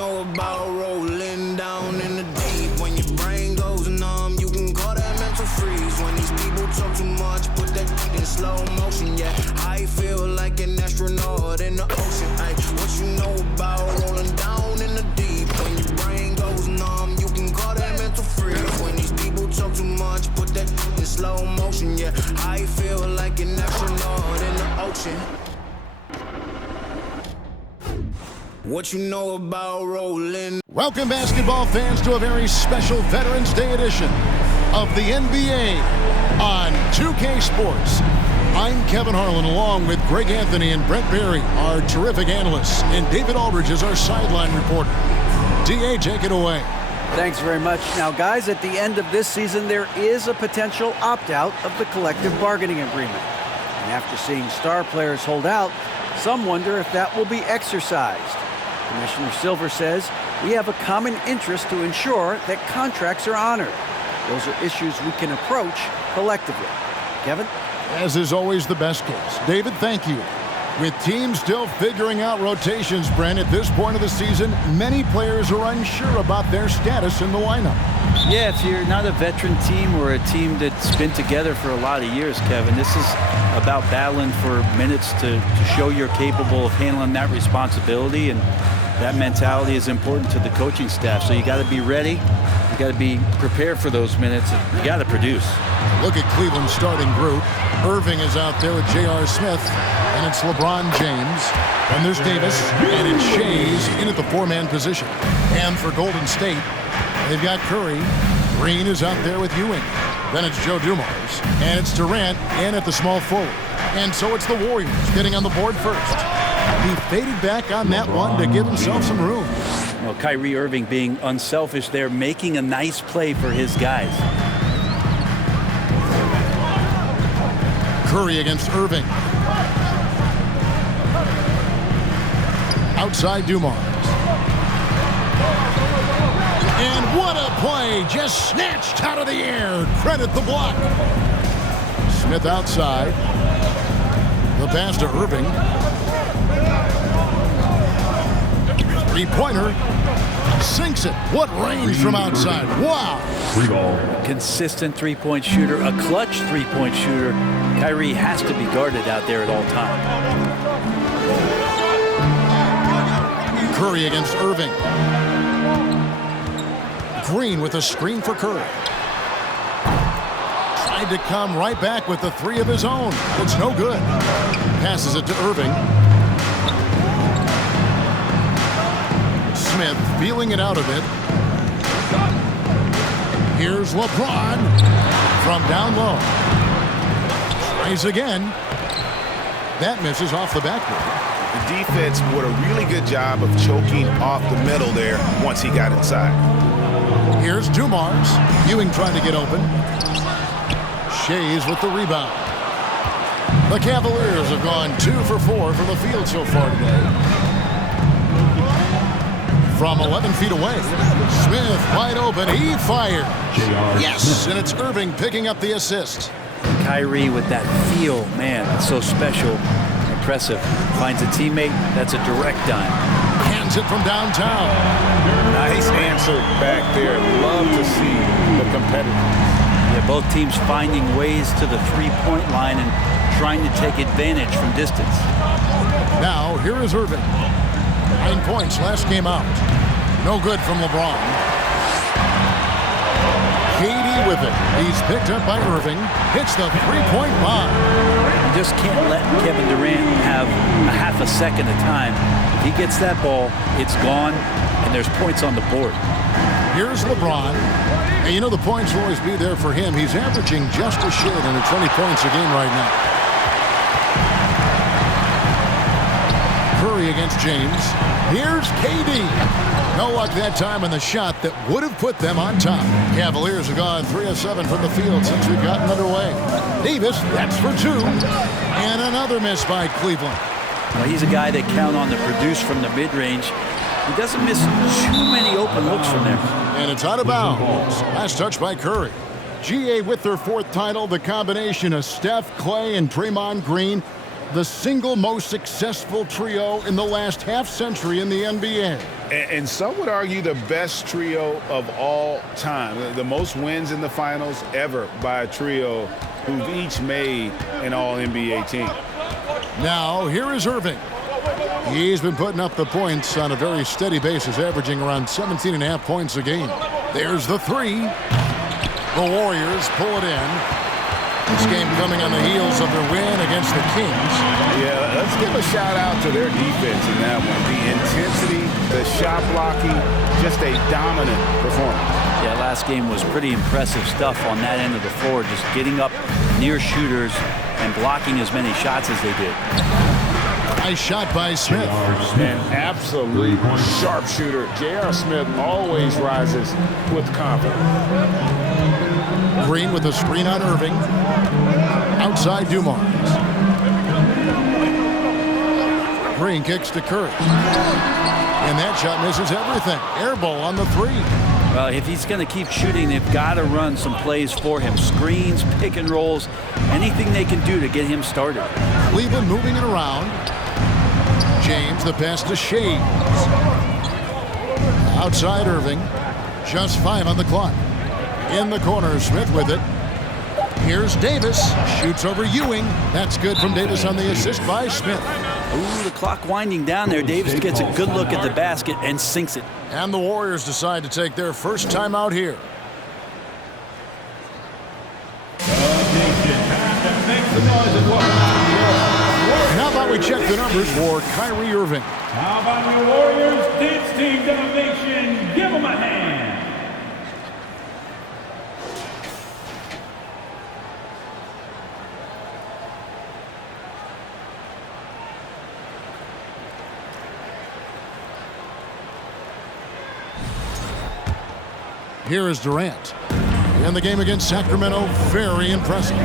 know about rolling down in the deep? When your brain goes numb, you can call that mental freeze. When these people talk too much, put that in slow motion. Yeah, I feel like an astronaut in the ocean. Ay, what you know about rolling down in the deep? When your brain goes numb, you can call that mental freeze. When these people talk too much, put that in slow motion. Yeah, I feel like an astronaut in the ocean. What you know about rolling? Welcome, basketball fans, to a very special Veterans Day edition of the NBA on 2K Sports. I'm Kevin Harlan, along with Greg Anthony and Brent Berry, our terrific analysts, and David Aldridge is our sideline reporter. DA, take it away. Thanks very much. Now, guys, at the end of this season, there is a potential opt-out of the collective bargaining agreement. And after seeing star players hold out, some wonder if that will be exercised. Commissioner Silver says we have a common interest to ensure that contracts are honored. Those are issues we can approach collectively. Kevin? As is always the best case. David, thank you. With teams still figuring out rotations, Brent, at this point of the season, many players are unsure about their status in the lineup. Yeah, if you're not a veteran team or a team that's been together for a lot of years, Kevin, this is about battling for minutes to show you're capable of handling that responsibility, and that mentality is important to the coaching staff. So you got to be ready. You got to be prepared for those minutes. You got to produce. Look at Cleveland's starting group. Irving is out there with J.R. Smith, and it's LeBron James. And there's Davis, and it's Shays in at the four-man position. And for Golden State, they've got Curry. Green is out there with Ewing. Then it's Joe Dumars, and it's Durant in at the small forward. And so it's the Warriors getting on the board first. He faded back on that one to give himself some room. Well, Kyrie Irving being unselfish there, making a nice play for his guys. Curry against Irving. Outside Dumars. And what a play, just snatched out of the air. Credit the block. Smith outside. The pass to Irving. Three-pointer. Sinks it. What range from outside. Wow. Consistent three-point shooter, a clutch three-point shooter. Kyrie has to be guarded out there at all times. Curry against Irving. Green with a screen for Curry. Tried to come right back with the three of his own. It's no good. Passes it to Irving. Smith feeling it out a bit. Here's LeBron from down low. Tries again. That misses off the backboard. The defense did a really good job of choking off the middle there once he got inside. Here's Dumars. Ewing trying to get open. Shays with the rebound. The Cavaliers have gone 2 for 4 from the field so far today. From 11 feet away, Smith wide open. He fired. Yes, and it's Irving picking up the assist. Kyrie with that feel, man, it's so special, impressive. Finds a teammate, that's a direct dime. Hands it from downtown. Nice answer back there. Love to see the competitiveness. Yeah, both teams finding ways to the three-point line and trying to take advantage from distance. Now, here is Irving. 9 points last game out. No good from LeBron. KD with it. He's picked up by Irving. Hits the three-point bomb. You just can't let Kevin Durant have a half a second of time. If he gets that ball, it's gone, and there's points on the board. Here's LeBron. And you know the points will always be there for him. He's averaging just a shade under 20 points a game right now. Curry against James. Here's KD. No luck that time on the shot that would have put them on top. Cavaliers have gone 3 of 7 from the field since we've gotten underway. Davis, that's for 2. And another miss by Cleveland. Well, he's a guy that count on to produce from the mid-range. He doesn't miss too many open looks from there. And it's out of bounds. Last touch by Curry. GA with their 4th title, the combination of Steph, Clay, and Draymond Green, the single most successful trio in the last half-century in the NBA. And some would argue the best trio of all time. The most wins in the finals ever by a trio who've each made an All-NBA team. Now, here is Irving. He's been putting up the points on a very steady basis, averaging around 17.5 points a game. There's the three. The Warriors pull it in. This game coming on the heels of their win against the Kings. Yeah, let's give a shout out to their defense in that one. The intensity, the shot blocking, just a dominant performance. Yeah, last game was pretty impressive stuff on that end of the floor, just getting up near shooters and blocking as many shots as they did. Nice shot by Smith. An absolute sharpshooter. J.R. Smith always rises with confidence. Green with a screen on Irving. Outside Dumars. Green kicks to Curry. And that shot misses everything. Air ball on the three. Well, if he's going to keep shooting, they've got to run some plays for him. Screens, pick and rolls, anything they can do to get him started. Cleveland moving it around. James, the pass to Shades. Outside Irving. Just 5 on the clock. In the corner, Smith with it. Here's Davis. Shoots over Ewing. That's good from Davis on the assist by Smith. Ooh, the clock winding down there. Davis gets a good look at the basket and sinks it. And the Warriors decide to take their first time out here. How about we check the numbers for Kyrie Irving? How about the Warriors Dance Team Delegation? Give them a hand. Here is Durant. In the game against Sacramento, very impressive.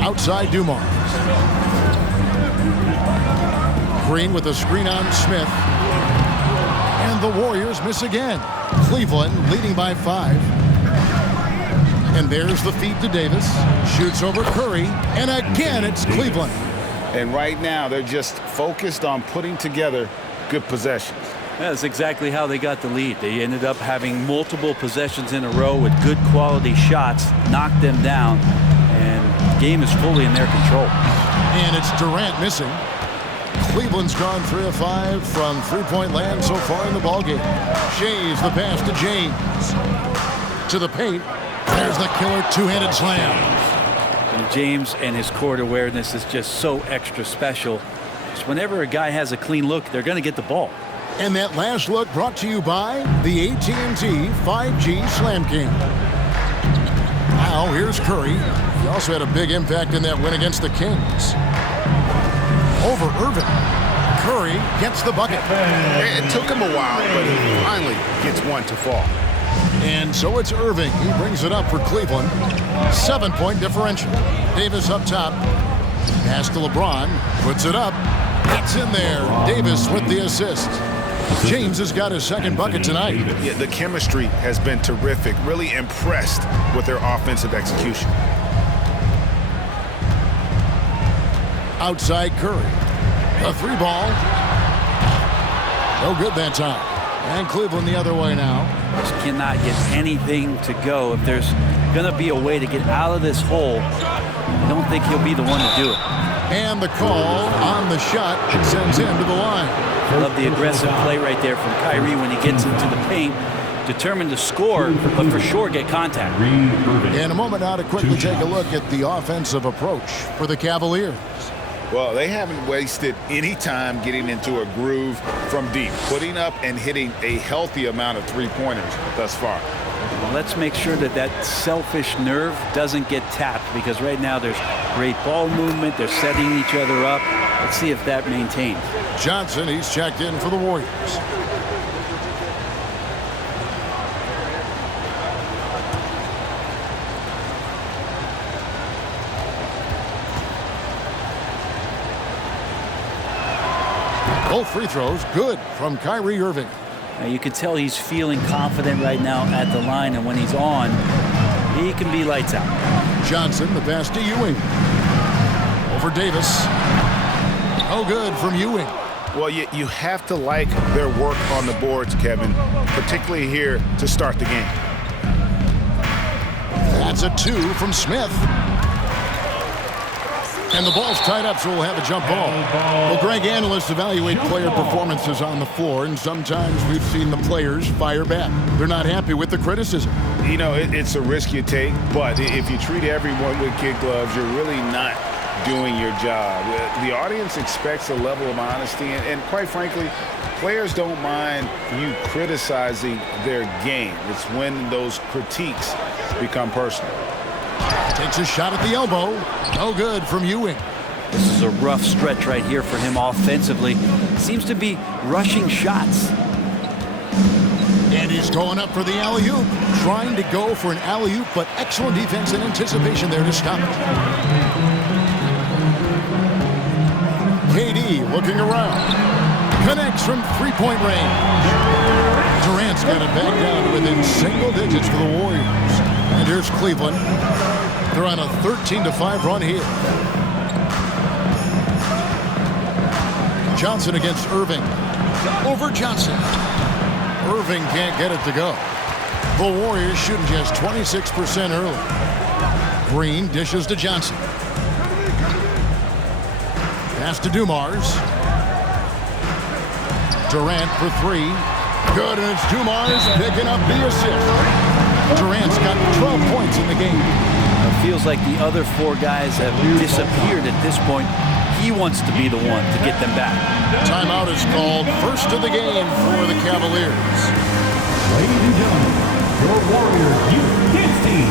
Outside Dumars. Green with a screen on Smith. And the Warriors miss again. Cleveland leading by 5. And there's the feed to Davis. Shoots over Curry. And again, it's Cleveland. And right now, they're just focused on putting together good possessions. That's exactly how they got the lead. They ended up having multiple possessions in a row with good quality shots, knocked them down, and the game is fully in their control. And it's Durant missing. Cleveland's gone 3 of 5 from three-point land so far in the ballgame. Shays the pass to James. To the paint. There's the killer two-handed slam. And James and his court awareness is just so extra special. Just whenever a guy has a clean look, they're going to get the ball. And that last look brought to you by the AT&T 5G Slam King. Now here's Curry. He also had a big impact in that win against the Kings. Over Irving. Curry gets the bucket. It took him a while, but he finally gets one to fall. And so it's Irving. He brings it up for Cleveland. 7-point differential. Davis up top. Pass to LeBron. Puts it up. Gets in there. Davis with the assist. James has got his second bucket tonight. Yeah, the chemistry has been terrific. Really impressed with their offensive execution. Outside Curry. A 3-ball. No good that time. And Cleveland the other way now. Just cannot get anything to go. If there's going to be a way to get out of this hole, I don't think he'll be the one to do it. And the call on the shot sends him to the line. I love the aggressive play right there from Kyrie when he gets into the paint. Determined to score, but for sure get contact. In a moment now to quickly take a look at the offensive approach for the Cavaliers. Well, they haven't wasted any time getting into a groove from deep, putting up and hitting a healthy amount of three-pointers thus far. Well, let's make sure that that selfish nerve doesn't get tapped, because right now there's great ball movement. They're setting each other up. Let's see if that maintains. Johnson, he's checked in for the Warriors. Both free throws good from Kyrie Irving. Now you can tell he's feeling confident right now at the line, and when he's on, he can be lights out. Johnson, the pass to Ewing. Over Davis. No good from Ewing. Well, you have to like their work on the boards, Kevin, particularly here to start the game. That's a 2 from Smith. And the ball's tied up, so we'll have a jump ball. Well, Greg, analysts evaluate player performances on the floor, and sometimes we've seen the players fire back. They're not happy with the criticism. You know, it's a risk you take, but if you treat everyone with kid gloves, you're really not doing your job. The audience expects a level of honesty, and quite frankly, players don't mind you criticizing their game. It's when those critiques become personal. Takes a shot at the elbow. No good from Ewing. This is a rough stretch right here for him offensively. Seems to be rushing shots. And he's going up for the alley-oop. Trying to go for an alley-oop, but excellent defense and anticipation there to stop it. KD looking around. Connects from three-point range. Durant's got it back down to within single digits for the Warriors. And here's Cleveland. They're on a 13-5 run here. Johnson against Irving. Over Johnson. Irving can't get it to go. The Warriors shooting just 26% early. Green dishes to Johnson. Pass to Dumars. Durant for 3. Good, and it's Dumars picking up the assist. Durant's got 12 points in the game. It feels like the other 4 guys have disappeared at this point. He wants to be the one to get them back. Timeout is called. First of the game for the Cavaliers. Ladies and gentlemen, your Warriors Youth Kids team.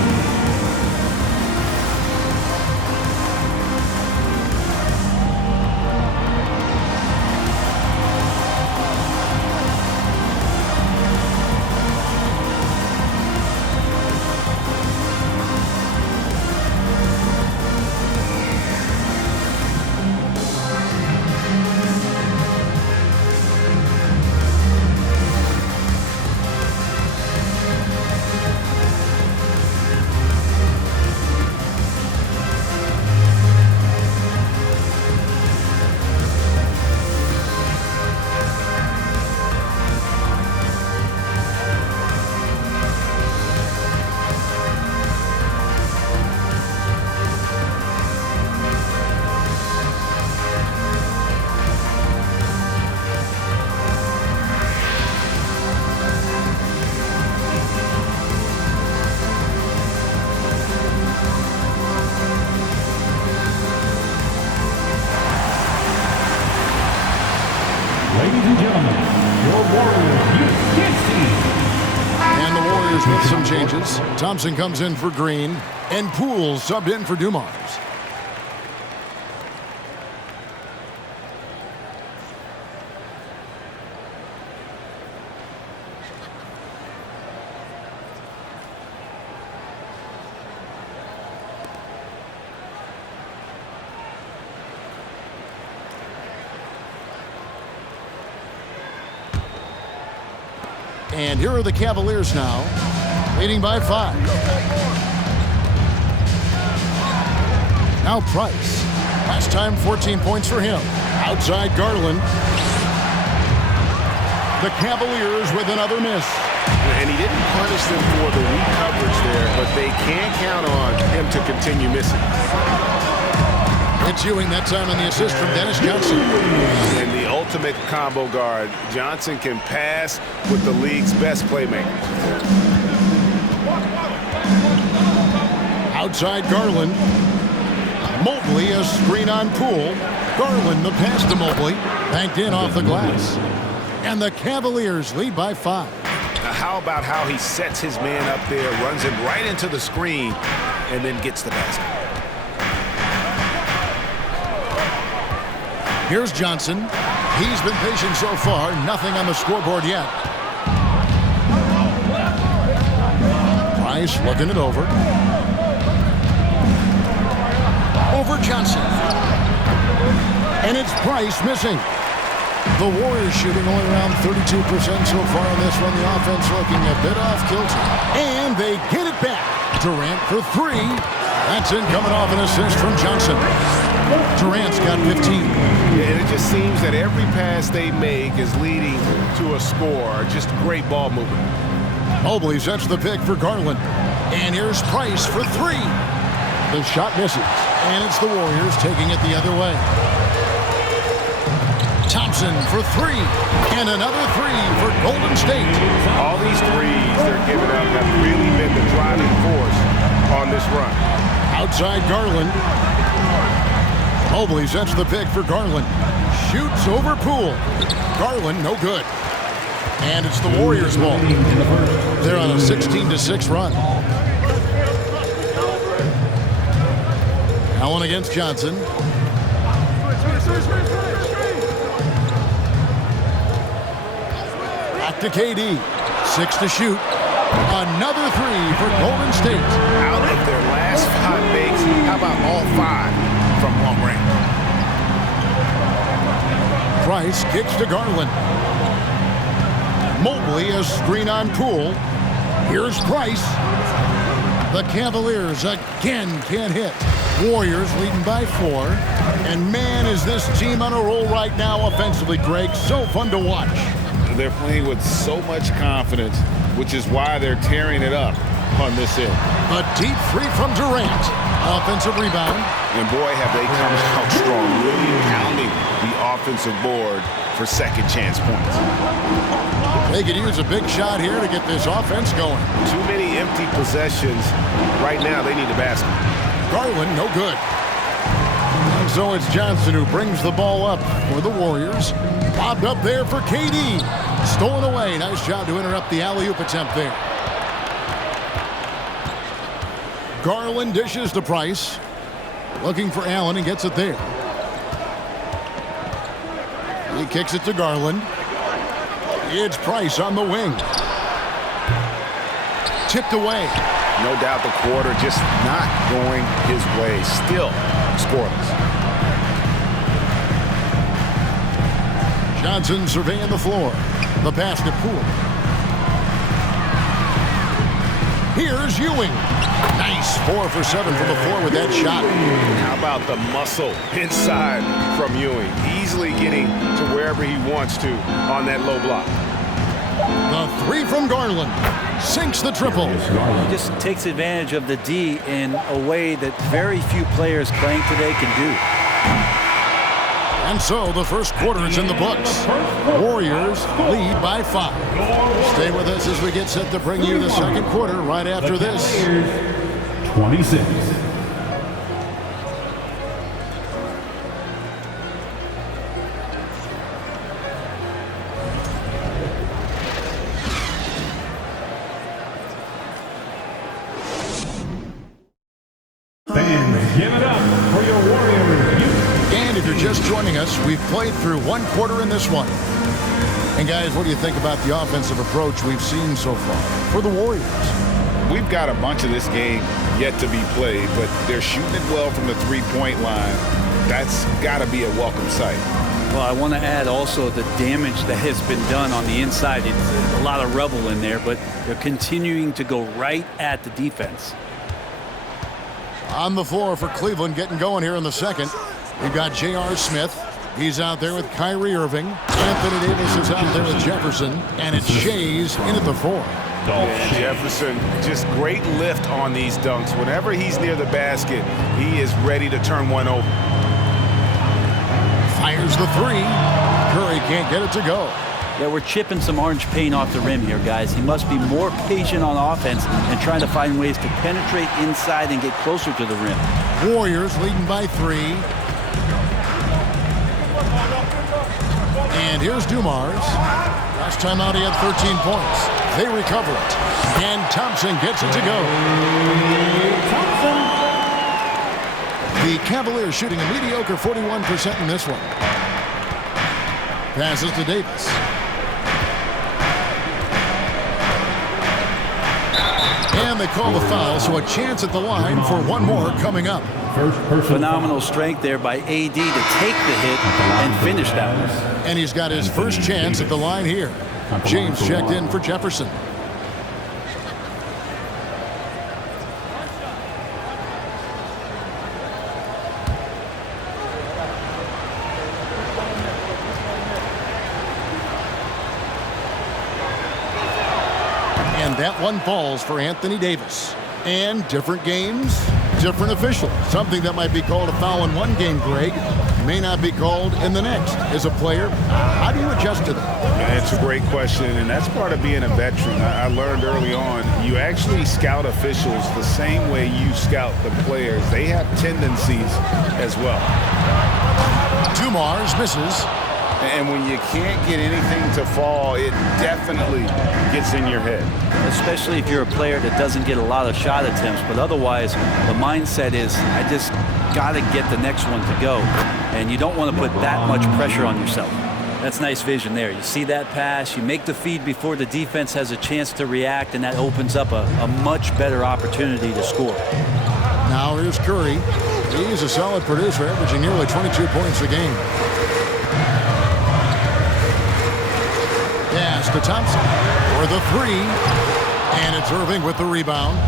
Ladies and gentlemen, your Warriors Youth Kids team. And the Warriors with some changes. Thompson comes in for Green, and Poole subbed in for Dumars. And here are the Cavaliers now, leading by 5. Now Price. Last time, 14 points for him. Outside Garland. The Cavaliers with another miss. And he didn't punish them for the weak coverage there, but they can count on him to continue missing. It's Ewing that time on the assist from Dennis Johnson. And the ultimate combo guard. Johnson can pass with the league's best playmaker. Outside Garland. Mobley, a screen on Poole. Garland, the pass to Mobley. Banked in off the glass. And the Cavaliers lead by 5. Now how about how he sets his man up there, runs him right into the screen, and then gets the basket. Here's Johnson. He's been patient so far. Nothing on the scoreboard yet. Price looking it over. Over Johnson. And it's Price missing. The Warriors shooting only around 32% so far on this one. The offense looking a bit off kilter. And they get it back. Durant for 3. That's in coming off an assist from Johnson. Durant's got 15. And it just seems that every pass they make is leading to a score. Just great ball movement. Mobley sets the pick for Garland. And here's Price for three. The shot misses. And it's the Warriors taking it the other way. Thompson for three. And another three for Golden State. All these threes they're giving up have really been the driving force on this run. Outside Garland. Mobley sets the pick for Garland. Shoots over Poole. Garland, no good. And it's the Warriors' ball. They're on a 16-6 run. Allen against Johnson. Back to KD. 6 to shoot. Another three for Golden State. Out of their last 5 makes, how about all 5 from long range? Price kicks to Garland. Mobley a screen on Poole. Here's Price. The Cavaliers again can't hit. Warriors leading by 4. And man, is this team on a roll right now offensively, Greg. So fun to watch. They're playing with so much confidence, which is why they're tearing it up on this end. A deep three from Durant. Offensive rebound. And boy, have they come out strong, really pounding the offensive board for second chance points. They could use a big shot here to get this offense going. Too many empty possessions. Right now, they need a basket. Garland, no good. And so it's Johnson who brings the ball up for the Warriors. Bobbed up there for KD. Stolen away. Nice job to interrupt the alley-oop attempt there. Garland dishes to Price. Looking for Allen and gets it there. He kicks it to Garland. It's Price on the wing. Tipped away. No doubt the quarter just not going his way. Still scoreless. Johnson surveying the floor. The pass to Poole. Here's Ewing. Nice 4 for 7 from the floor with that shot. How about the muscle inside from Ewing? Easily getting to wherever he wants to on that low block. The three from Garland. Sinks the triple. He just takes advantage of the D in a way that very few players playing today can do. And so the first quarter is in the books. Warriors lead by 5. Stay with us as we get set to bring you the second quarter right after this. 26. Fans, give it up for your Warriors. And if you're just joining us, we've played through one quarter in this one. And guys, what do you think about the offensive approach we've seen so far for the Warriors? We've got a bunch of this game yet to be played, but they're shooting it well from the three-point line. That's got to be a welcome sight. Well, I want to add also the damage that has been done on the inside. It's a lot of rubble in there, but they're continuing to go right at the defense. On the floor for Cleveland getting going here in the second. We've got J.R. Smith. He's out there with Kyrie Irving. Anthony Davis is out there with Jefferson. And it's Shays in at the 4. And Jefferson, just great lift on these dunks. Whenever he's near the basket, he is ready to turn one over. Fires the 3. Curry can't get it to go. Yeah, we're chipping some orange paint off the rim here, guys. He must be more patient on offense and trying to find ways to penetrate inside and get closer to the rim. Warriors leading by 3. And here's Dumars. Last time out, he had 13 points. They recover it. And Thompson gets it to go. The Cavaliers shooting a mediocre 41% in this one. Passes to Davis. And they call the foul, so a chance at the line for one more coming up. Phenomenal strength there by AD to take the hit and finish that one. And he's got his first chance at the line here. James checked in for Jefferson. And that one falls for Anthony Davis. And different games, different officials. Something that might be called a foul in one game, Greg, may not be called in the next. As a player, how do you adjust to that? It's a great question, and that's part of being a veteran. I learned early on, you actually scout officials the same way you scout the players. They have tendencies as well. Dumars misses. And when you can't get anything to fall, it definitely gets in your head. Especially if you're a player that doesn't get a lot of shot attempts, but otherwise the mindset is, I just got to get the next one to go. And you don't want to put that much pressure on yourself. That's nice vision there. You see that pass, you make the feed before the defense has a chance to react, and that opens up a much better opportunity to score. Now here's Curry. He's a solid producer, averaging nearly 22 points a game. Pass to Thompson for the three. And it's Irving with the rebound.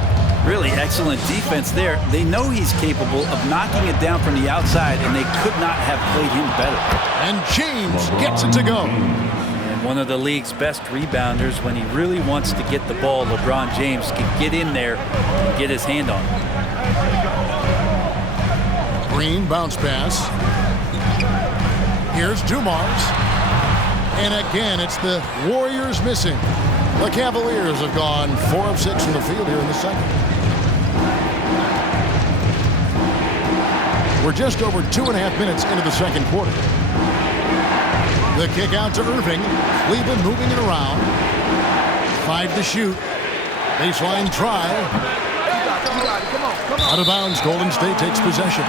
Really excellent defense there. They know he's capable of knocking it down from the outside, and they could not have played him better. And James gets it to go. And one of the league's best rebounders, when he really wants to get the ball, LeBron James can get in there and get his hand on it. Green bounce pass. Here's Dumars. And again, it's the Warriors missing. The Cavaliers have gone 4 of 6 from the field here in the second. We're just over 2.5 minutes into the second quarter. The kick out to Irving. Cleveland moving it around. 5 to shoot. Baseline try. Out of bounds, Golden State takes possession.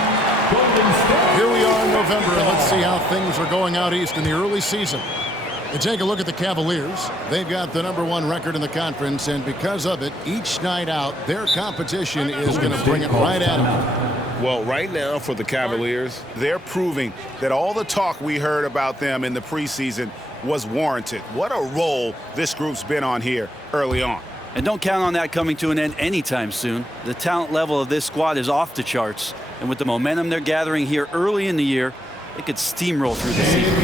Here we are in November, and let's see how things are going out east in the early season. You take a look at the Cavaliers. They've got the #1 record in the conference, and because of it, each night out, their competition is going to bring it right at them. Well, right now for the Cavaliers, they're proving that all the talk we heard about them in the preseason was warranted. What a role this group's been on here early on. And don't count on that coming to an end anytime soon. The talent level of this squad is off the charts, and with the momentum they're gathering here early in the year, they could steamroll through the season.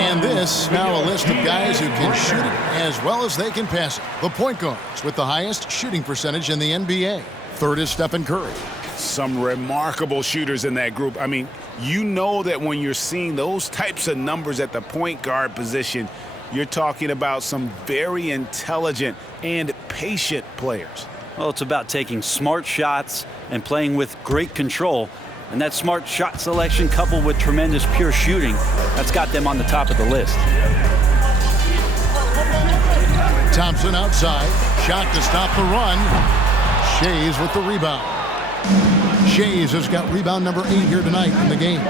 And this, now a list of guys who can shoot it as well as they can pass it. The point guards with the highest shooting percentage in the NBA. Third is Stephen Curry. Some remarkable shooters in that group. I mean, you know that when you're seeing those types of numbers at the point guard position, you're talking about some very intelligent and patient players. Well, it's about taking smart shots and playing with great control. And that smart shot selection coupled with tremendous pure shooting, that's got them on the top of the list. Thompson outside. Shot to stop the run. Shays with the rebound. Shays has got rebound number 8 here tonight in the game.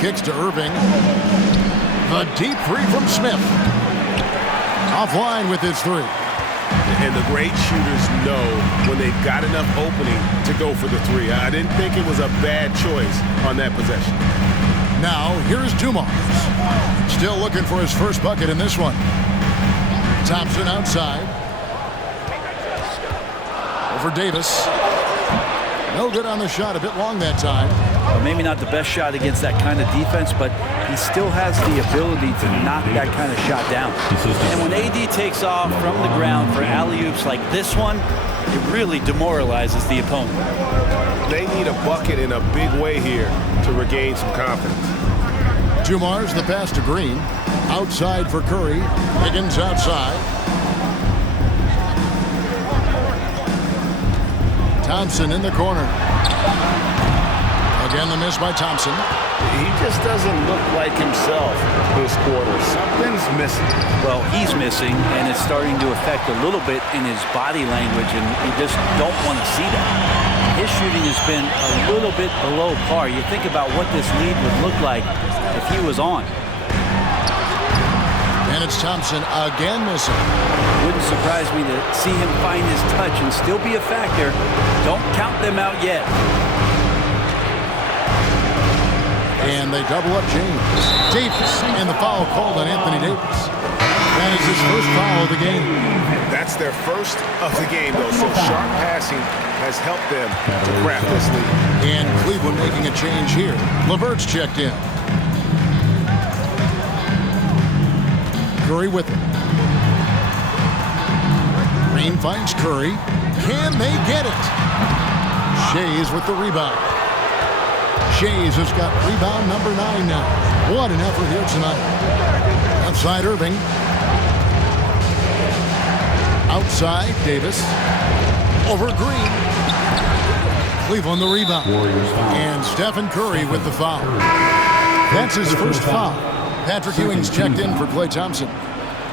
Kicks to Irving. The deep three from Smith. Offline with his three. And the great shooters know when they've got enough opening to go for the three. I didn't think it was a bad choice on that possession. Now, here's Dumars. Still looking for his first bucket in this one. Thompson outside. Over Davis. No good on the shot. A bit long that time. Well, maybe not the best shot against that kind of defense, but he still has the ability to knock that kind of shot down. And when AD takes off from the ground for alley-oops like this one, it really demoralizes the opponent. They need a bucket in a big way here to regain some confidence. Dumars the pass to Green. Outside for Curry. Higgins outside. Thompson in the corner. Again, the miss by Thompson. He just doesn't look like himself this quarter. Something's missing. Well, he's missing, and it's starting to affect a little bit in his body language, and you just don't want to see that. His shooting has been a little bit below par. You think about what this lead would look like if he was on. And Klutch Thompson again missing. Wouldn't surprise me to see him find his touch and still be a factor. Don't count them out yet. And they double up James. Davis, and the foul called on Anthony Davis. That is his first foul of the game. That's their first of the game, though, so sharp passing has helped them to craft this lead. And Cleveland making a change here. LeVert's checked in. Curry with it. Green finds Curry. Can they get it? Shays with the rebound. Shays has got rebound number 9 now. What an effort here tonight. Outside Irving. Outside Davis. Over Green. Cleveland the rebound. And Stephen Curry with the foul. That's his first foul. Patrick Ewing's checked in for Klay Thompson.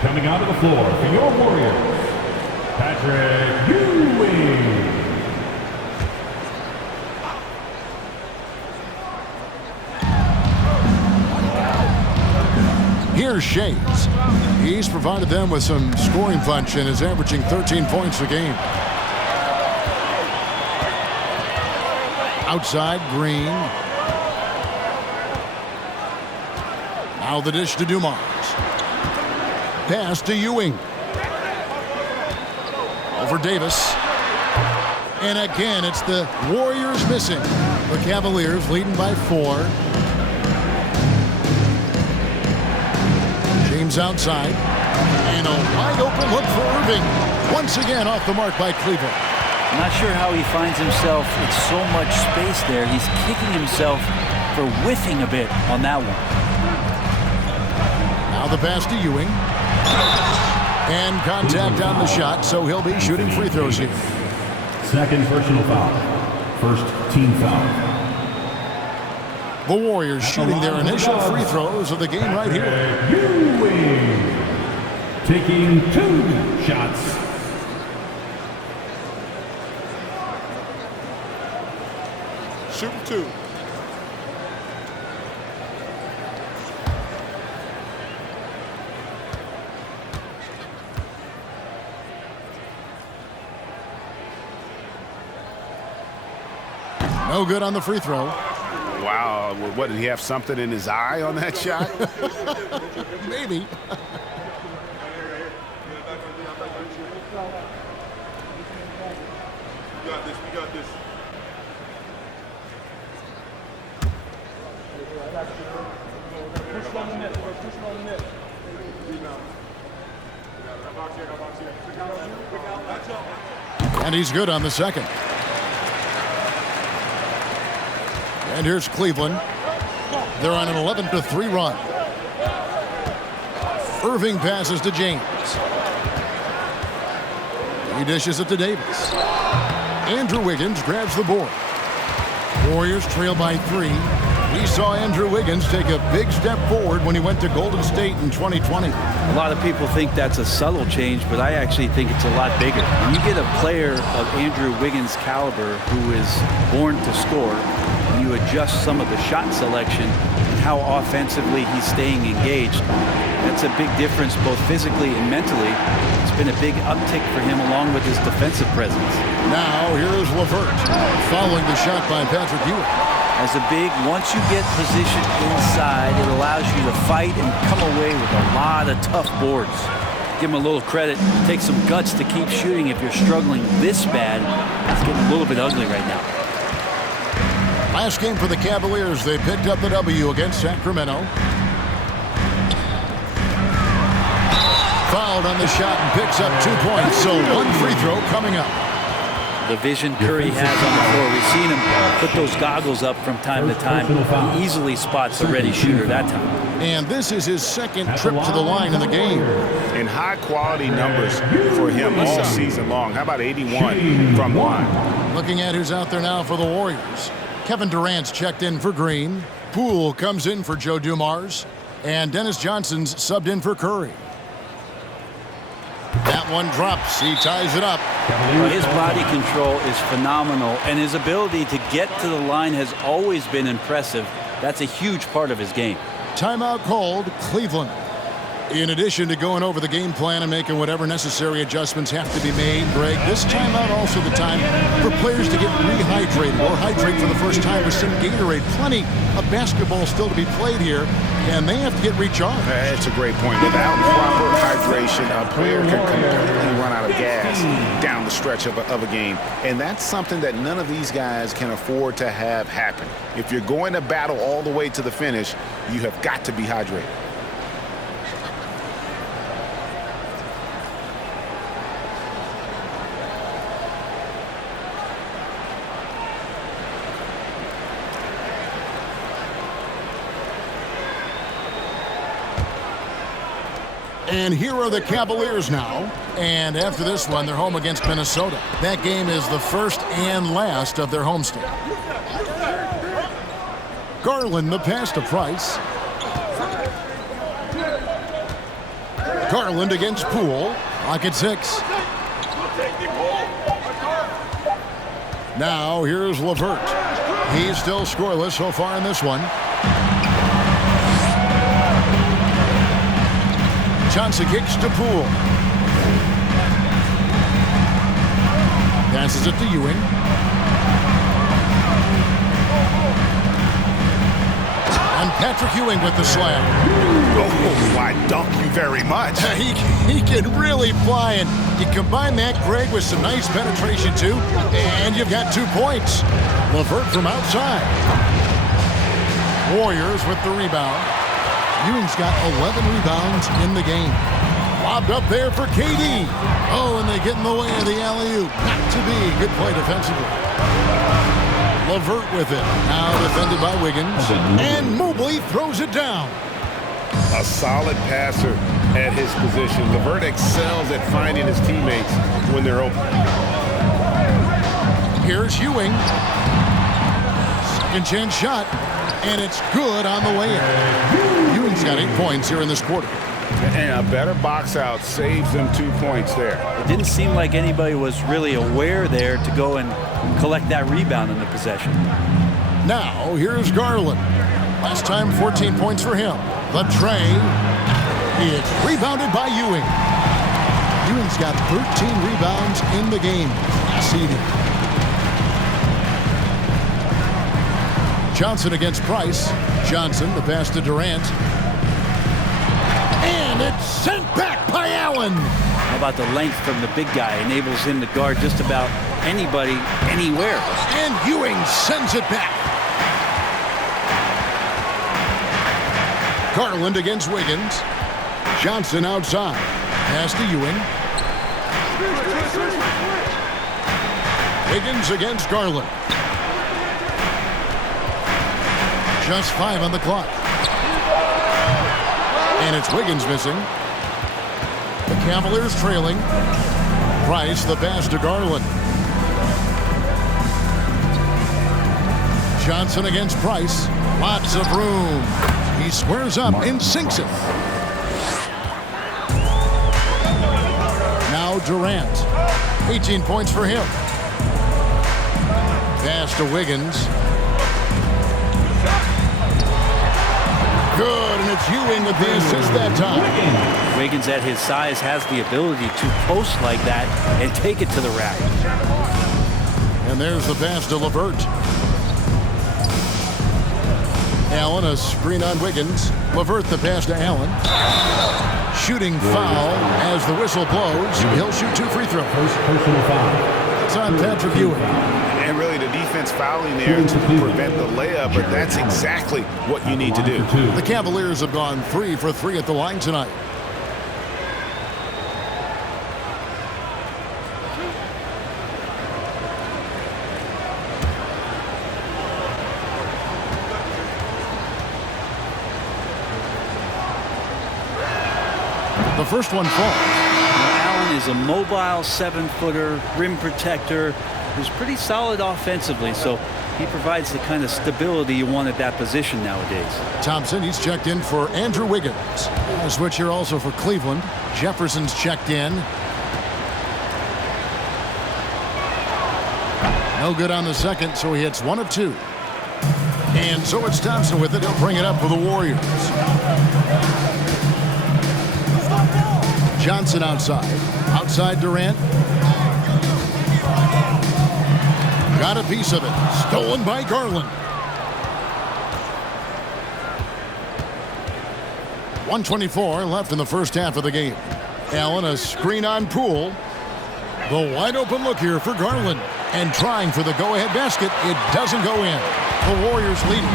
Coming onto the floor for your Warriors, Patrick Ewing. Here's Shays. He's provided them with some scoring punch and is averaging 13 points a game. Outside Green. Now the dish to Dumars. Pass to Ewing. Over Davis. And again, it's the Warriors missing. The Cavaliers leading by 4. James outside. And a wide open look for Irving. Once again off the mark by Cleveland. I'm not sure how he finds himself with so much space there. He's kicking himself for whiffing a bit on that one. Now the pass to Ewing. And contact on the shot, so he'll be shooting free throws here. Second personal foul. First team foul. The Warriors shooting their initial free throws of the game right here. Ewing taking 2 shots. Shooting 2. No good on the free throw. Wow, what, did he have something in his eye on that shot? Maybe. We got this. Push on the net, push on the net. And he's good on the second. And here's Cleveland. They're on an 11-3 run. Irving passes to James. He dishes it to Davis. Andrew Wiggins grabs the board. Warriors trail by 3. We saw Andrew Wiggins take a big step forward when he went to Golden State in 2020. A lot of people think that's a subtle change, but I actually think it's a lot bigger. When you get a player of Andrew Wiggins' caliber who is born to score, and you adjust some of the shot selection and how offensively he's staying engaged, that's a big difference both physically and mentally. It's been a big uptick for him along with his defensive presence. Now here's LeVert following the shot by Patrick Ewing. As a big, once you get positioned inside, it allows you to fight and come away with a lot of tough boards. Give him a little credit. It takes some guts to keep shooting if you're struggling this bad. It's getting a little bit ugly right now. Last game for the Cavaliers, they picked up the W against Sacramento. Fouled on the shot and picks up 2 points, so 1 free throw coming up. The vision Curry has on the floor. We've seen him put those goggles up from time to time. He easily spots a ready shooter that time. And this is his second trip to the line in the game. And high-quality numbers for him all season long. How about 81 from the line? Looking at who's out there now for the Warriors. Kevin Durant's checked in for Green. Poole comes in for Joe Dumars. And Dennis Johnson's subbed in for Curry. That one drops. He ties it up. Well, his body control is phenomenal, and his ability to get to the line has always been impressive. That's a huge part of his game. Timeout called, Cleveland. In addition to going over the game plan and making whatever necessary adjustments have to be made, Greg, this timeout also the time for players to get rehydrated or hydrate for the first time with some Gatorade. Plenty of basketball still to be played here, and they have to get recharged. That's a great point. Without proper hydration, a player can completely run out of gas down the stretch of a game, and that's something that none of these guys can afford to have happen. If you're going to battle all the way to the finish, you have got to be hydrated. And here are the Cavaliers now. And after this one, they're home against Minnesota. That game is the first and last of their homestand. Garland, the pass to Price. Garland against Poole. Lock at 6. Now here's LeVert. He's still scoreless so far in this one. Johnson kicks to Poole. Passes it to Ewing. And Patrick Ewing with the slam. Oh, I dunk you very much. He can really fly, and you combine that, Greg, with some nice penetration too, and you've got 2 points. LeVert from outside. Warriors with the rebound. Ewing's got 11 rebounds in the game. Lobbed up there for KD. Oh, and they get in the way of the alley-oop. Not to be. Good play defensively. LeVert with it. Now defended by Wiggins. And Mobley throws it down. A solid passer at his position. LeVert excels at finding his teammates when they're open. Here's Ewing. Second chance shot. And it's good on the way in. Ewing's got 8 points here in this quarter. And a better box out saves them 2 points there. It didn't seem like anybody was really aware there to go and collect that rebound in the possession. Now, here's Garland. Last time, 14 points for him. The tray. It's rebounded by Ewing. Ewing's got 13 rebounds in the game. Last evening. Johnson against Price. Johnson, the pass to Durant. And it's sent back by Allen. How about the length from the big guy? Enables him to guard just about anybody, anywhere. And Ewing sends it back. Garland against Wiggins. Johnson outside. Pass to Ewing. Wiggins against Garland. Just 5 on the clock. And it's Wiggins missing. The Cavaliers trailing. Price, the pass to Garland. Johnson against Price. Lots of room. He squares up and sinks it. Now Durant. 18 points for him. Pass to Wiggins. Good, and it's Ewing with the assist that time. Wiggins at his size has the ability to post like that and take it to the rack. And there's the pass to LeVert. Allen, a screen on Wiggins. LeVert, the pass to Allen. Shooting foul as the whistle blows. He'll shoot 2 free throws. Personal foul. It's on Patrick Ewing. And really the defense fouling there to prevent the layup, but that's exactly what you need to do. The Cavaliers have gone 3 for 3 at the line tonight. The first one falls. Allen is a mobile 7-footer, rim protector, who's pretty solid offensively, so he provides the kind of stability you want at that position nowadays. Thompson, he's checked in for Andrew Wiggins. A switch here also for Cleveland. Jefferson's checked in. No good on the second, so he hits 1 of 2. And so it's Thompson with it. He'll bring it up for the Warriors. Johnson outside. Outside Durant. Got a piece of it. Stolen by Garland. 1:24 left in the first half of the game. Allen, a screen on Poole. The wide open look here for Garland. And trying for the go-ahead basket. It doesn't go in. The Warriors leading.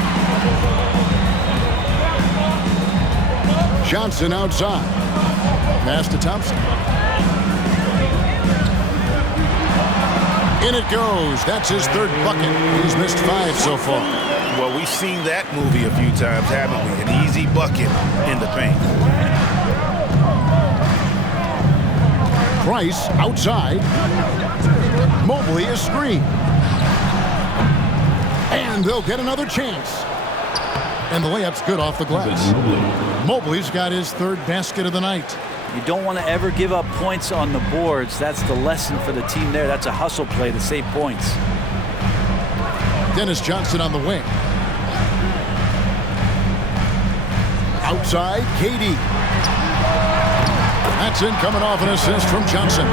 Johnson outside. Pass to Thompson. In it goes. That's his third bucket. He's missed 5 so far. Well, we've seen that movie a few times, haven't we? An easy bucket in the paint. Price outside. Mobley is screened. And they'll get another chance. And the layup's good off the glass. Mobley's got his third basket of the night. You don't want to ever give up points on the boards. That's the lesson for the team there. That's a hustle play to save points. Dennis Johnson on the wing. Outside, KD. That's in, coming off an assist from Johnson.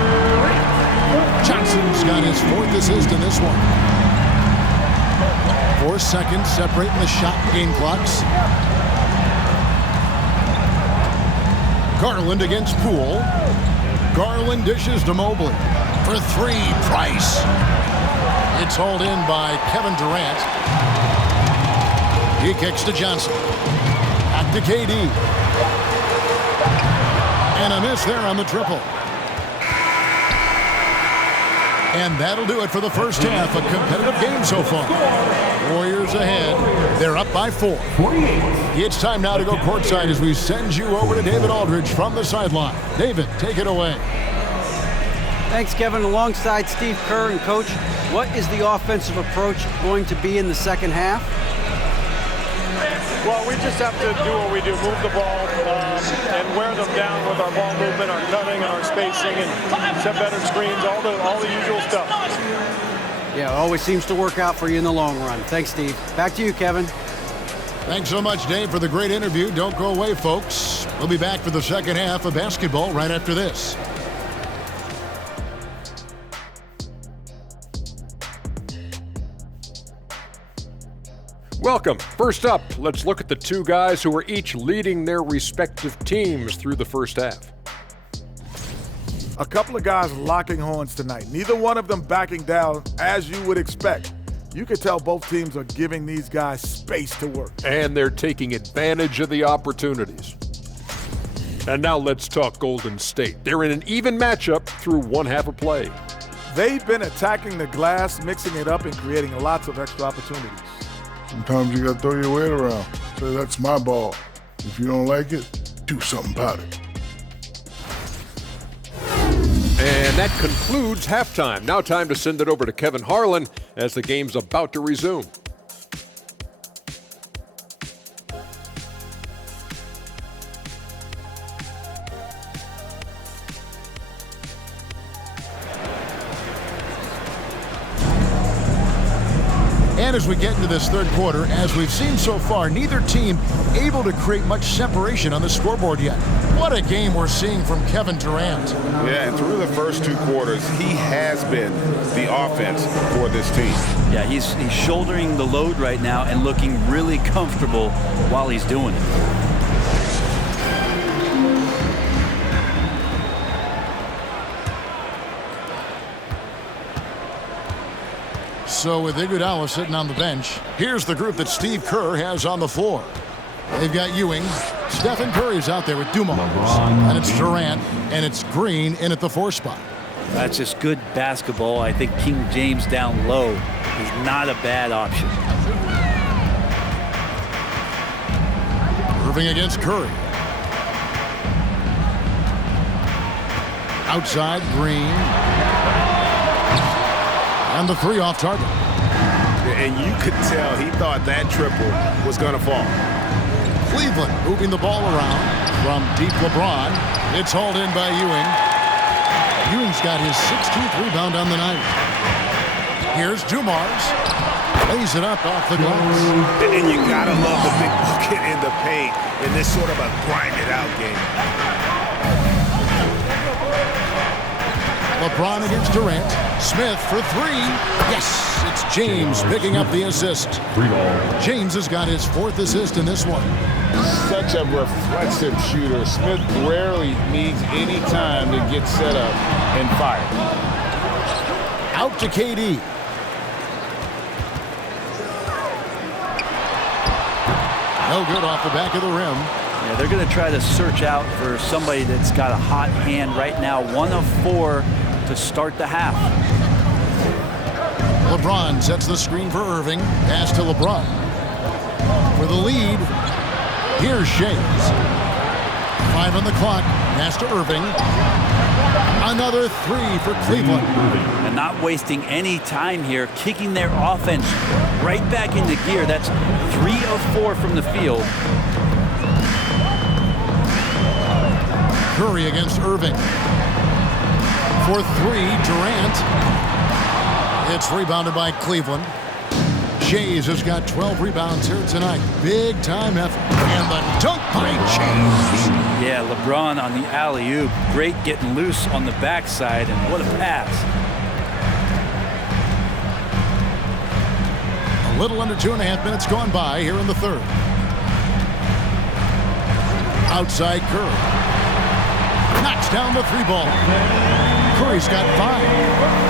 Johnson's got his 4th assist in this one. 4 seconds separating the shot and game clocks. Garland against Poole. Garland dishes to Mobley. For 3, Price. It's hauled in by Kevin Durant. He kicks to Johnson. Back to KD. And a miss there on the triple. And that'll do it for the first half. A competitive game so far. Warriors ahead. They're up by 4. It's time now to go courtside as we send you over to David Aldridge from the sideline. David, take it away. Thanks, Kevin. Alongside Steve Kerr and Coach, what is the offensive approach going to be in the second half? Well, we just have to do what we do, move the ball and wear them down with our ball movement, our cutting, and our spacing, and set better screens, all the usual stuff. Yeah, it always seems to work out for you in the long run. Thanks, Steve. Back to you, Kevin. Thanks so much, Dave, for the great interview. Don't go away, folks. We'll be back for the second half of basketball right after this. Welcome. First up, let's look at the 2 guys who are each leading their respective teams through the first half. A couple of guys locking horns tonight. Neither one of them backing down as you would expect. You can tell both teams are giving these guys space to work. And they're taking advantage of the opportunities. And now let's talk Golden State. They're in an even matchup through one half of play. They've been attacking the glass, mixing it up, and creating lots of extra opportunities. Sometimes you gotta throw your weight around. Say, that's my ball. If you don't like it, do something about it. And that concludes halftime. Now time to send it over to Kevin Harlan as the game's about to resume. And as we get into this third quarter, as we've seen so far, neither team able to create much separation on the scoreboard yet. What a game we're seeing from Kevin Durant. Yeah, and through the first 2 quarters, he has been the offense for this team. Yeah, he's shouldering the load right now and looking really comfortable while he's doing it. So with Iguodala sitting on the bench, here's the group that Steve Kerr has on the floor. They've got Ewing. Stephen Curry's out there with Dumars. And it's Durant. And it's Green in at the 4 spot. That's just good basketball. I think King James down low is not a bad option. Irving against Curry. Outside, Green. And the 3 off target. And you could tell he thought that triple was going to fall. Cleveland moving the ball around from deep LeBron. It's hauled in by Ewing. Ewing's got his 16th rebound on the night. Here's Dumars. Lays it up off the glass. And you got to love the big bucket in the paint in this sort of a grind-it-out game. LeBron against Durant. Smith for three. Yes, it's James picking up the assist. James has got his 4th assist in this one. Such a reflexive shooter. Smith rarely needs any time to get set up and fire. Out to KD. No good off the back of the rim. Yeah, they're going to try to search out for somebody that's got a hot hand right now. 1 of 4 to start the half. LeBron sets the screen for Irving. Pass to LeBron. For the lead, here's Shays. 5 on the clock. Pass to Irving. Another 3 for Cleveland. And not wasting any time here, kicking their offense right back into gear. That's 3 of 4 from the field. Curry against Irving. For 3, Durant. It's rebounded by Cleveland. Shays has got 12 rebounds here tonight. Big time effort. And the dunk by James. Yeah, LeBron on the alley-oop. Great getting loose on the backside, and what a pass. A little under 2.5 minutes gone by here in the 3rd. Outside Curry. Knocks down the 3 ball. Curry's got 5.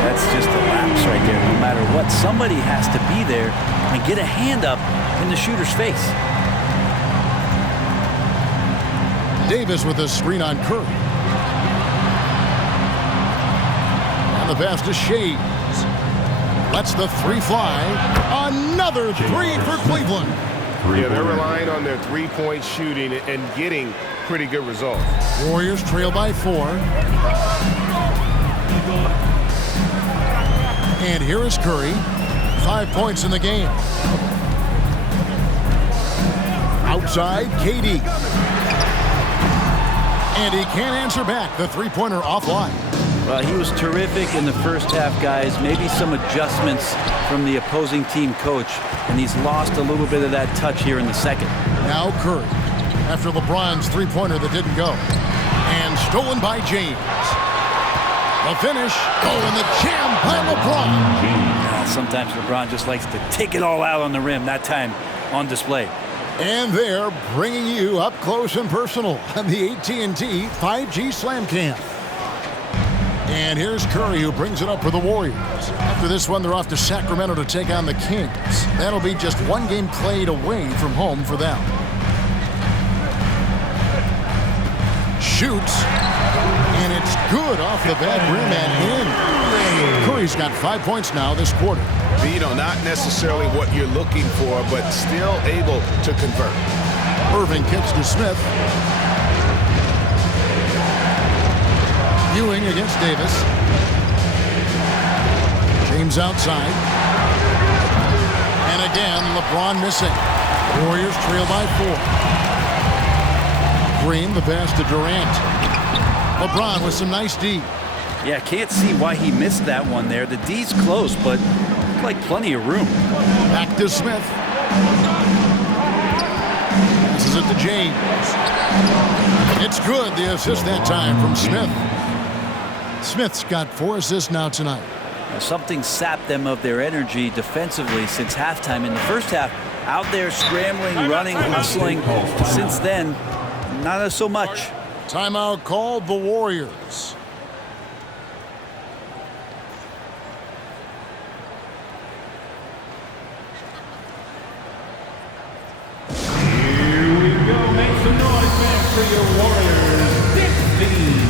That's just a lapse right there. No matter what, somebody has to be there and get a hand up in the shooter's face. Davis with a screen on Curry. And the pass to Shays. Lets the 3 fly. Another 3 for Cleveland. Yeah, they're relying on their 3-point shooting and getting pretty good results. Warriors trail by 4. And here is Curry. 5 points in the game. Outside, KD. And he can't answer back. The 3-pointer offline. Well, he was terrific in the first half, guys. Maybe some adjustments from the opposing team coach, and he's lost a little bit of that touch here in the second. Now Curry, after LeBron's 3-pointer that didn't go. And stolen by James. The finish, and the jam by LeBron. Sometimes LeBron just likes to take it all out on the rim, that time on display. And they're bringing you up close and personal on the AT&T 5G Slam Cam. And here's Curry, who brings it up for the Warriors. After this one, they're off to Sacramento to take on the Kings. That'll be just 1 game played away from home for them. Shoots, and it's good off the back rim and in. Curry's got 5 points now this quarter. You know, not necessarily what you're looking for, but still able to convert. Irving kicks to Smith. Ewing against Davis. James outside. And again, LeBron missing. Warriors trail by 4. Green, the pass to Durant. LeBron with some nice D. Yeah, can't see why he missed that one there. The D's close, but looked like plenty of room. Back to Smith. Passes it to James. It's good, the assist that time from Smith. Smith's got 4 assists now tonight. Something sapped them of their energy defensively since halftime. In the first half, out there scrambling, running, hustling. Since then, not so much. Timeout called the Warriors. Here we go. Make some noise, man, for your Warriors. 15.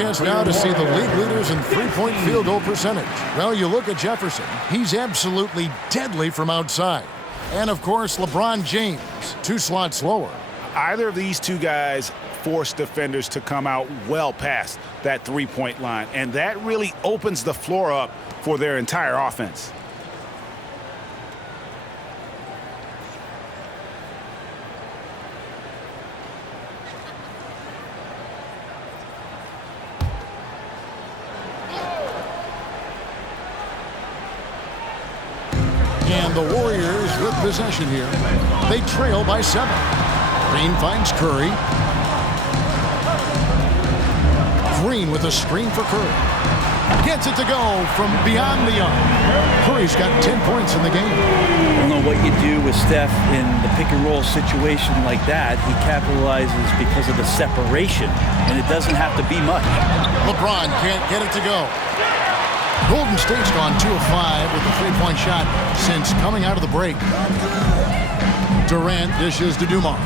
chance now to see the league leaders in three-point field goal percentage. Well, you look at Jefferson. He's absolutely deadly from outside. And, of course, LeBron James, 2 slots lower. Either of these two guys force defenders to come out well past that three-point line, and that really opens the floor up for their entire offense. And the Warriors with possession here. They trail by 7. Green finds Curry. Green with a screen for Curry. Gets it to go from beyond the arc. Curry's got 10 points in the game. I don't know what you do with Steph in the pick-and-roll situation like that. He capitalizes because of the separation, and it doesn't have to be much. LeBron can't get it to go. Golden State's gone 2 of 5 with a three-point shot since coming out of the break. Durant dishes to Dumars.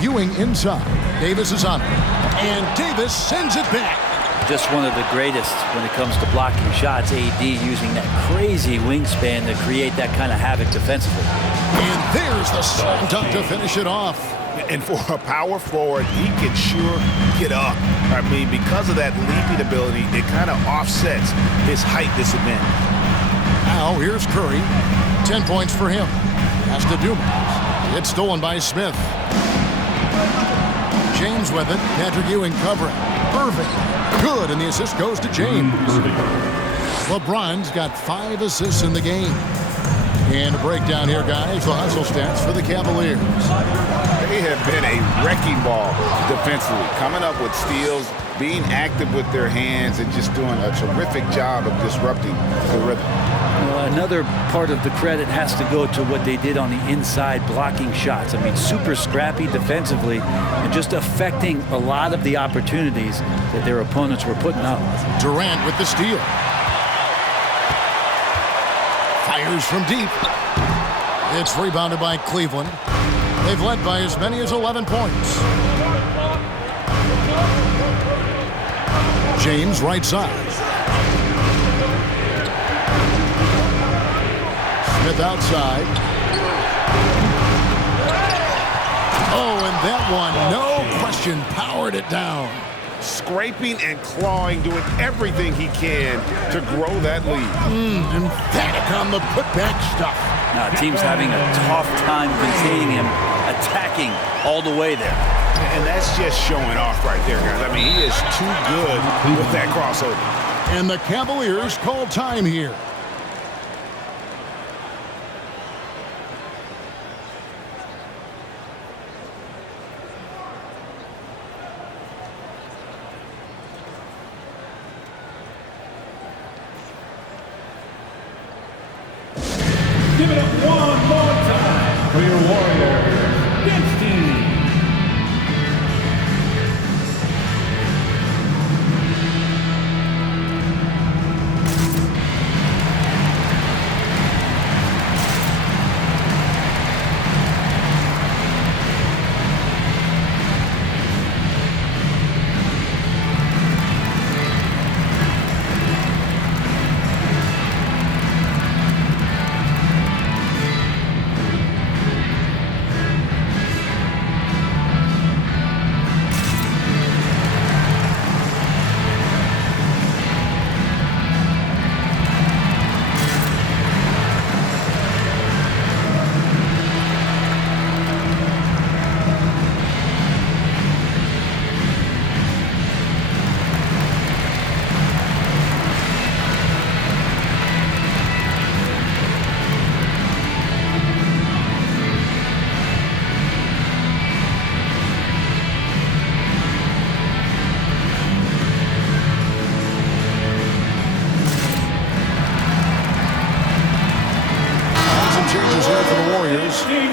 Ewing inside. Davis is on it. And Davis sends it back. Just one of the greatest when it comes to blocking shots. AD using that crazy wingspan to create that kind of havoc defensively. And there's the slam dunk to finish it off. And for a power forward, he can sure get up. I mean, because of that leaping ability, it kind of offsets his height disadvantage. Now here's Curry. 10 points for him. Pass to Dumars. It's stolen by Smith. James with it. Patrick Ewing covering. Irving. Good, and the assist goes to James. LeBron's got 5 assists in the game. And a breakdown here, guys. The hustle stats for the Cavaliers. They have been a wrecking ball defensively, coming up with steals, being active with their hands, and just doing a terrific job of disrupting the rhythm. Well, another part of the credit has to go to what they did on the inside blocking shots. I mean, super scrappy defensively and just affecting a lot of the opportunities that their opponents were putting up. Durant with the steal. Fires from deep. It's rebounded by Cleveland. They've led by as many as 11 points. James right side. Smith outside. Oh, and that one, no question, powered it down. Scraping and clawing, doing everything he can to grow that lead. Emphatic on the putback stuff. Now, team's having a tough time containing him, attacking all the way there. And that's just showing off right there, guys. I mean, he is too good with that crossover. And the Cavaliers call time here. Give it up one more time for your Warriors. Dynasty.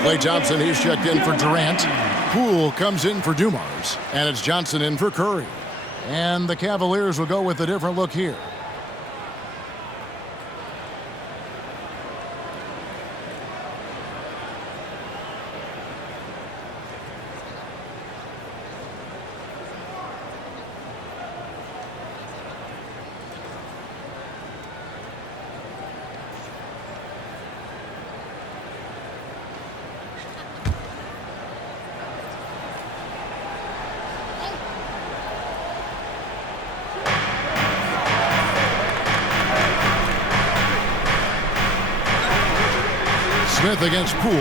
Klay Thompson, he's checked in for Durant. Poole comes in for Dumars. And it's Johnson in for Curry. And the Cavaliers will go with a different look here. Smith against Poole.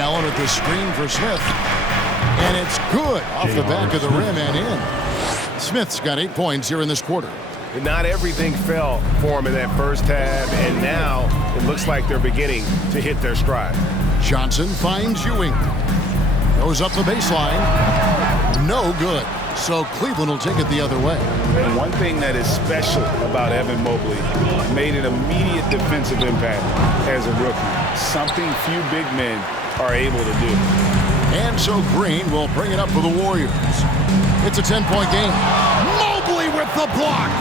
Allen at the screen for Smith. And it's good off the back of the rim and in. Smith's got 8 points here in this quarter. Not everything fell for him in that first half, and now it looks like they're beginning to hit their stride. Johnson finds Ewing. Goes up the baseline. No good. So Cleveland will take it the other way. And one thing that is special about Evan Mobley, made an immediate defensive impact as a rookie. Something few big men are able to do. And so Green will bring it up for the Warriors. It's a 10-point game. Mobley with the block.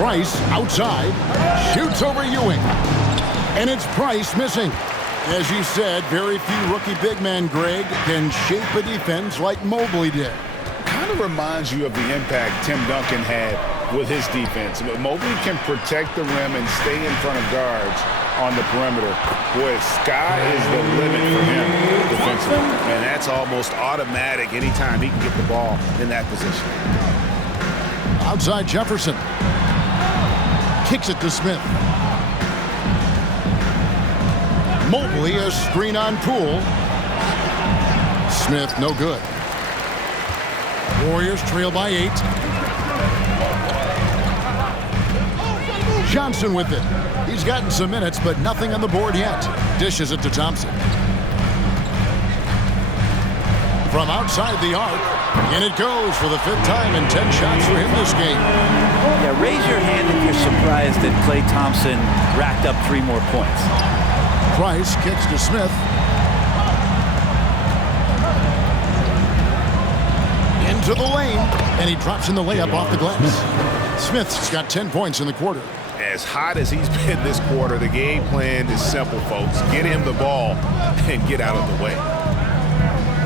Price outside. Shoots over Ewing. And it's Price missing. As you said, very few rookie big men, Greg, can shape a defense like Mobley did. Kind of reminds you of the impact Tim Duncan had with his defense. Mobley can protect the rim and stay in front of guards on the perimeter. Boy, sky is the limit for him defensively. And that's almost automatic anytime he can get the ball in that position. Outside Jefferson. Kicks it to Smith. Mobley, a screen on Poole. Smith, no good. Warriors trail by 8. Johnson with it. He's gotten some minutes, but nothing on the board yet. Dishes it to Thompson. From outside the arc, and it goes for the 5th time in 10 shots for him this game. Yeah, raise your hand if you're surprised that Klay Thompson racked up 3 more points. Price kicks to Smith. Into the lane, and he drops in the layup off the glass. Smith's got 10 points in the quarter. As hot as he's been this quarter, the game plan is simple, folks. Get him the ball and get out of the way.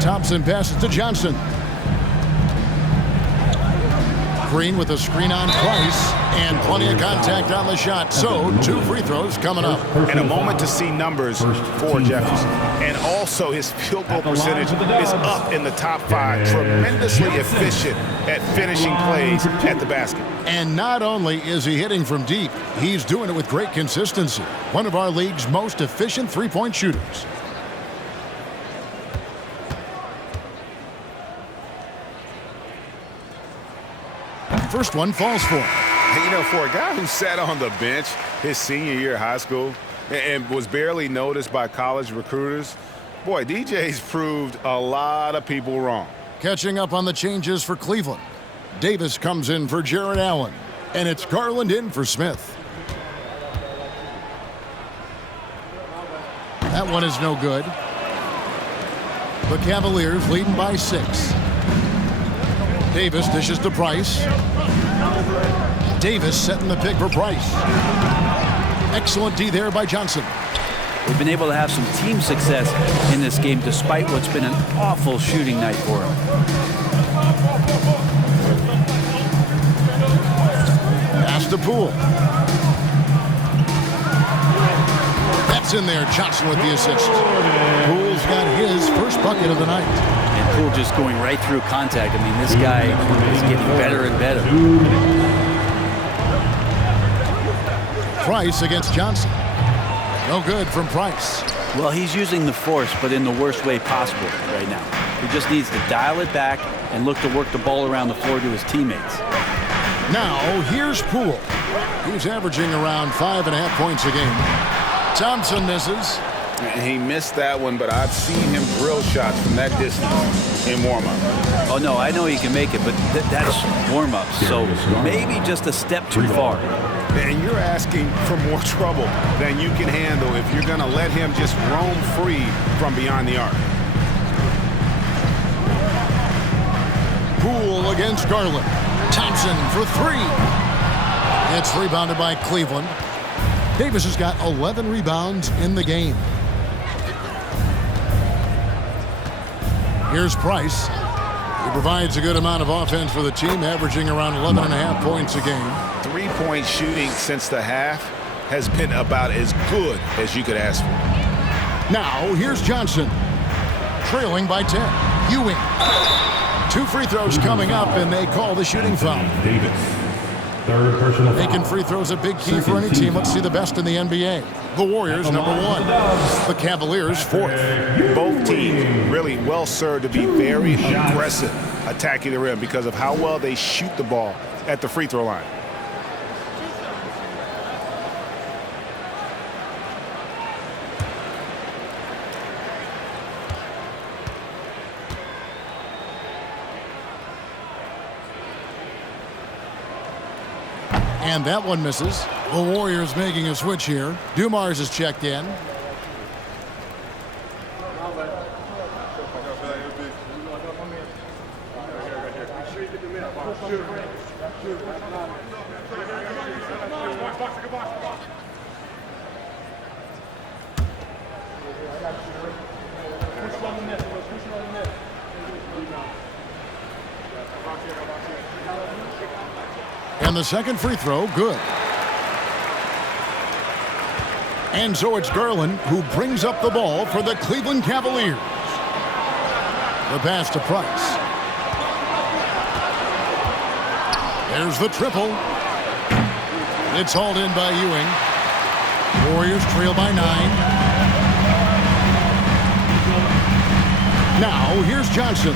Thompson passes to Johnson. Green with a screen on Price, and plenty of contact on the shot. So 2 free throws coming up. And a moment to see numbers for Jefferson. And also his field goal percentage is up in the top 5. Tremendously efficient at finishing plays at the basket. And not only is he hitting from deep, he's doing it with great consistency. One of our league's most efficient three-point shooters. First one falls for him. You know, for a guy who sat on the bench his senior year of high school and was barely noticed by college recruiters, boy, DJ's proved a lot of people wrong. Catching up on the changes for Cleveland. Davis comes in for Jarrett Allen, and it's Garland in for Smith. That one is no good. The Cavaliers leading by 6. Davis dishes to Price. Davis setting the pick for Price. Excellent D there by Johnson. They've been able to have some team success in this game despite what's been an awful shooting night for them. Pass to Poole. That's in there. Johnson with the assist. Poole's got his first bucket of the night. And Poole just going right through contact. I mean, this guy is getting better and better. Price against Johnson. No good from Price. Well, he's using the force, but in the worst way possible right now. He just needs to dial it back and look to work the ball around the floor to his teammates. Now, here's Poole. He's averaging around 5.5 points a game. Thompson misses. He missed that one, but I've seen him drill shots from that distance in warm-up. Oh, no, I know he can make it, but that's warm-up, so maybe just a step too far. And you're asking for more trouble than you can handle if you're going to let him just roam free from beyond the arc. Poole against Garland. Thompson for 3. It's rebounded by Cleveland. Davis has got 11 rebounds in the game. Here's Price. He provides a good amount of offense for the team, averaging around 11.5 points a game. 3-point shooting since the half has been about as good as you could ask for. Now, here's Johnson. Trailing by 10. Ewing. 2 free throws coming up, and they call the shooting foul. Third personal foul. Making free throws a big key for any team. Let's see the best in the NBA. The Warriors, number 1. The Cavaliers, 4th. Both teams really well served to be very aggressive attacking the rim because of how well they shoot the ball at the free throw line. And that one misses. The Warriors making a switch here. Dumars is checked in. And the second free throw, good. And so it's Garland who brings up the ball for the Cleveland Cavaliers. The pass to Price. There's the triple. It's hauled in by Ewing. Warriors trail by 9. Now, here's Johnson.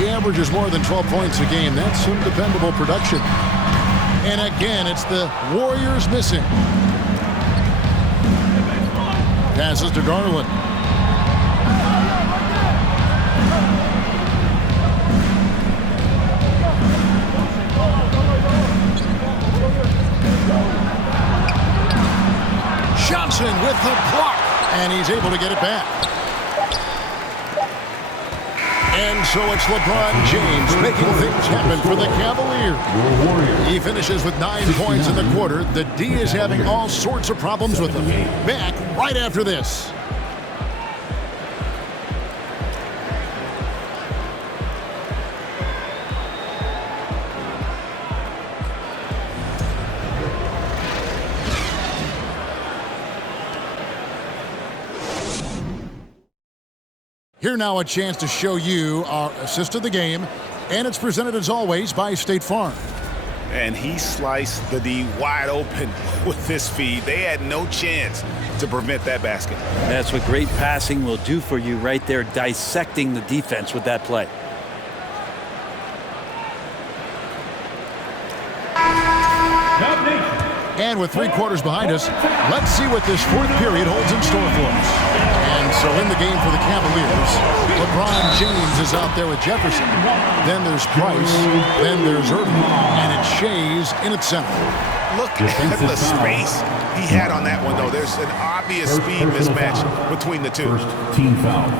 He averages more than 12 points a game. That's some dependable production. And again, it's the Warriors missing. Passes to Garland. Johnson with the block. And he's able to get it back. And so it's LeBron James making things happen for the Cavaliers. He finishes with 9 points in the quarter. The D is having all sorts of problems with him. Back right after this. Here now a chance to show you our assist of the game, and it's presented as always by State Farm. And he sliced the D wide open with this feed. They had no chance to prevent that basket. That's what great passing will do for you right there, dissecting the defense with that play. And with 3 quarters behind us, let's see what this 4th period holds in store for us. And so in the game for the Cavaliers, LeBron James is out there with Jefferson. Then there's Price. Then there's Irving. And it's Shays in its center. Look at the space he had on that one, though. There's an obvious speed mismatch between the two. First team foul.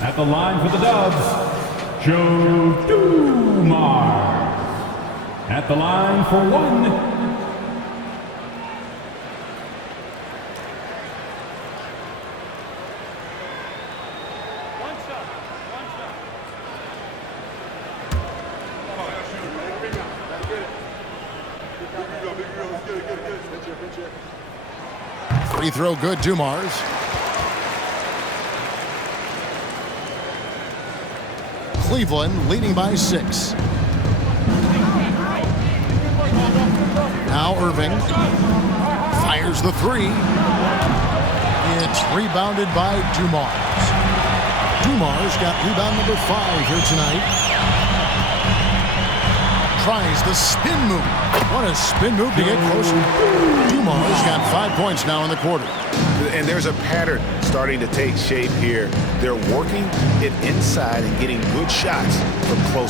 At the line for the Dubs, Joe Dumars. At the line for 1. Free throw good, Dumars. Cleveland leading by 6. Now Irving fires the 3. It's rebounded by Dumars. Dumars got rebound number 5 here tonight. Tries the spin move. What a spin move to get closer. Dumars got 5 points now in the quarter. And there's a pattern starting to take shape here. They're working it inside and getting good shots from close